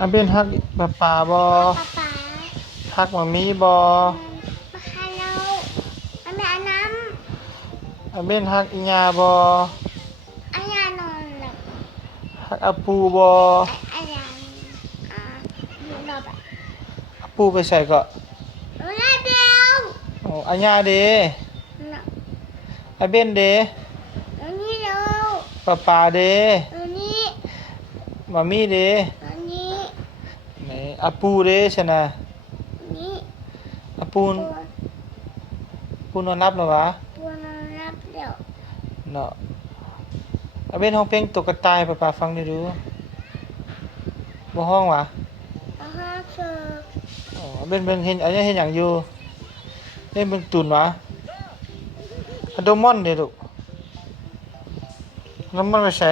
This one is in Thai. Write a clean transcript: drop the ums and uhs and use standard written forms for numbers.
อาเบนฮักปลาปลาบ่ป๊าป๊าฮักหมามีบ่มาคาโลอันแม่อันน้อาเบนฮักอีหญ้าบ่ำอันยานอนหลับฮักอาปูบ่อันยานอยู่หลับอาปูไปใส่ก็หลับเดียว โอ้อาหญ้าเด้หลับอาเบนเด้อันนี้เร็วปลาปลาเด้อันนี้หมามีเด้อันนี้ไหนอาปูเด้ชนะนี่อาปูปูนอนรับแล้ววะตัวนอนหลับเดียว เนาะอาเบนห้องเพลงตกกระต่ายปลาปลาฟังได้ดูบ่ห้องวะอาหารเจออ๋ออาเบนเบิ่งเห็นอันนี้เห็นหยังอยู่เล่นเบิ่งตุ่นวะอะโดมอนเด้ลูกอะโดมอนไปใส่